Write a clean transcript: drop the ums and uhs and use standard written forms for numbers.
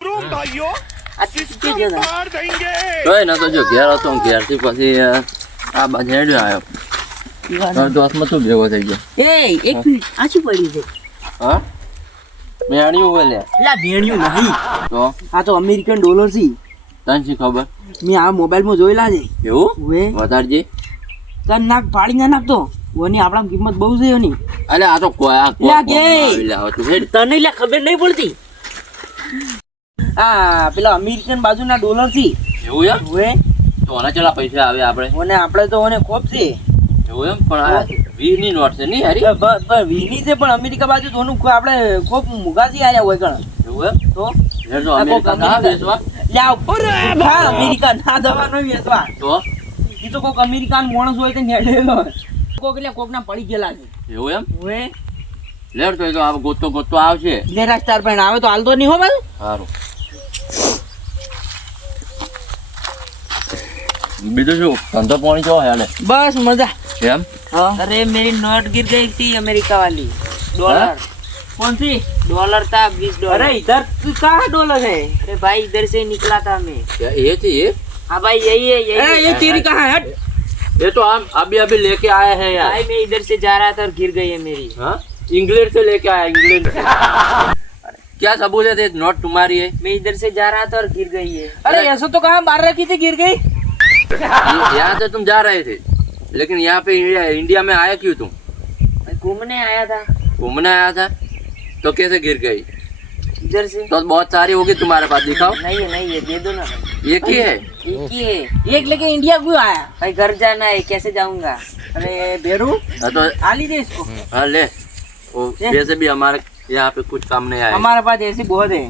તો જો ઘેર હતો ઘેર થી પછી આ બાજુ હેડ્યો આવ્યો દોસ્તમાં શું ભેગો થઈ ગયો એક મિનિટ આ શું પડ્યું છે? હા મેણ્યું હોય લે એટલે ભેણ્યું નહીં, તો આ તો અમેરિકન ડોલર છે. તને શી ખબર મેં આ મોબાઈલમાં જોયેલા છે. એવું ઓએ વધારજે તને નાક ફાડી ના નાખતો ઓની આપણા કિંમત બહુ છે એની. અલે આ તો તને લે ખબર નહીં પડતી. આ પેલા અમેરિકન બાજુના ડોલર છે. એવું એમ ઓએ તો આના ચેલા પૈસા આવે આપણે ઓને આપણે તો ઓને ખોપ છે. એવું એમ પણ આ 20 ની નોટ છે નહીં હારી વીની છે પણ અમેરિકા બાજુ તો ઓનું આપણે ખોપ મુગાસી આયા હોય કણ. એવું એમ તો હેડ જો અમેરિકા ના બેસવા લ્યા અમેરિકા ના દવાનો વેચવા તો ઈ તો કોક અમેરિકાન માણસ હોય તો નેડેલો કોક એટલે કોક ના પડી ગયેલા છે. એવું એમ ઓએ લેડ તો એ તો આ ગોતો આવશે લેરા સ્ટાર પણ આવે તો હાલતો નહીં હો બાજુ. સારું બીજું શું ધંધો પાણી જો હેડે बस मजा. એમ अरे मेरी नोट गिर गई थी अमेरिका वाली. डॉलर कौन सी? डॉलर था $20. अरे इधर कहाँ डॉलर है? अरे भाई इधर से निकला था मैं. क्या ये थी ये हाँ भाई यही है यही. अरे ये तेरी कहाँ है? ये तो हम अभी लेके आए हैं यार. भाई मैं इधर से जा रहा था और गिर गई है मेरी. हाँ इंग्लैंड से लेके आया इंग्लैंड से. क्या सबूत है नोट तुम्हारी है? मैं इधर से जा रहा था और गिर गई है. अरे ऐसा तो कहाँ मार रखी थी गिर गई. यहाँ से तुम जा रहे थे लेकिन यहाँ पे इंडिया में आया क्यों तुम? घूमने आया था. घूमने आया था तो कैसे गिर गई? इधर से. तो बहुत सारी होगी तुम्हारे पास दिखाओ. नहीं है दे दो ना. एक ही है एक ही है. एक लेके इंडिया क्यों आया? भाई घर जाना है कैसे जाऊंगा. अरे बेरू हाँ तो आ लीजिए इसको. हाँ ले वो वैसे भी हमारे यहाँ पे कुछ काम नहीं आया. हमारे पास ऐसी बहुत है.